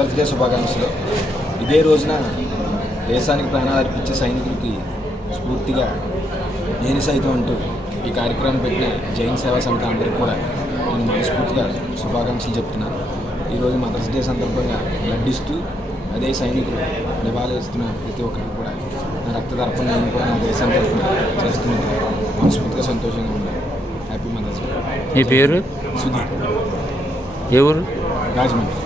Mothers day శుభాకాంక్షలు. ఇదే రోజున దేశానికి ప్రాణాలు అర్పించే సైనికులకి స్ఫూర్తిగా నేను సైతం అంటూ ఈ కార్యక్రమం పెట్టిన జైన్ సేవా సమితి అందరికీ కూడా నేను మనస్ఫూర్తిగా శుభాకాంక్షలు చెప్తున్నాను. ఈరోజు మదర్స్ డే సందర్భంగా లడ్డిస్తూ అదే సైనికులు నివాళిస్తున్న ప్రతి ఒక్కరికి కూడా నా రక్త తర్పణ నేను కూడా నా దేశం తరఫున చేస్తున్నందుకు మనస్ఫూర్తిగా సంతోషంగా ఉన్నాను. హ్యాపీ మదర్స్ డే మీ పేరు? సుధీర్. ఏ ఊరు? రాజమండ్రి.